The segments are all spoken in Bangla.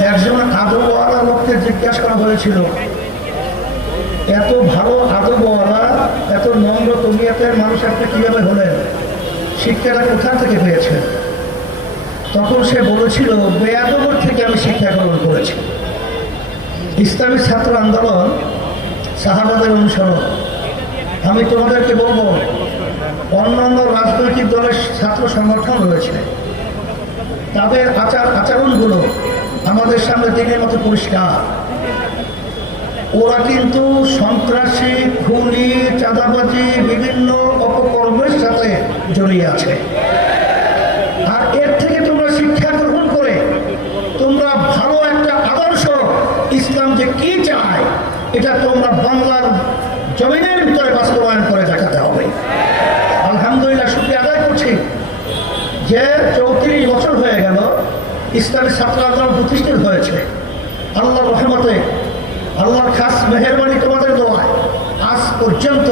একজন আদবওয়ালা লোককে জিজ্ঞাসা করা হয়েছিল, এত ভালো আদবওয়ালা এত নম্র তবিয়তের মানুষ আপনি কীভাবে হলেন? শিক্ষাটা কোথা থেকে পেয়েছেন? তখন সে বলেছিল, বেয়াদবর থেকে আমি শিক্ষা গ্রহণ করেছি। ইসলামী ছাত্র আন্দোলন, সাহাবাদের অনুসরণ, আমি তোমাদেরকে বলব, অন্যান্য রাজনৈতিক দলের ছাত্র সংগঠন রয়েছে। তাদের আচার আচরণগুলো আমাদের সামনে দিনের মতো পরিষ্কার ওরা কিন্তু সন্ত্রাসী, খুনি, চাঁদাবাজি, বিভিন্ন অপকর্মের সাথে জড়িয়ে আছে। আর এর থেকে তোমরা শিক্ষা গ্রহণ করে, তোমরা ভালো একটা আদর্শ ইসলাম যে কি চায়, এটা তোমরা বাংলার জমিনের ভিতরে বাস্তবায়ন করে দেখাতে হবে। আলহামদুলিল্লাহ, শুক্রিয়া আদায় করছি যে চৌত্রিশ বছর হয়ে গেল। ইসলামী ছাত্র আন্দোলন প্রতিষ্ঠিত হয়েছে। আল্লাহ রহমতে, আল্লাহর খাস মেহরবানি তোমাদের দোয়ায় আজ পর্যন্ত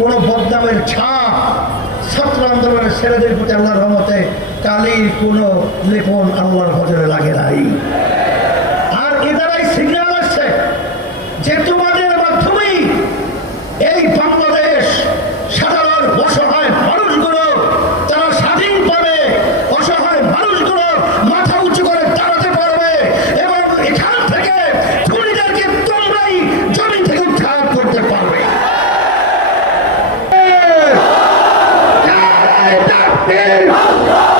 কোনো বদনামের ছাপ ছাত্র আন্দোলনের ছেলেদের প্রতি আল্লাহর রহমতে কালির কোনো লেখন আল্লাহর হজরে লাগে নাই। Brasil!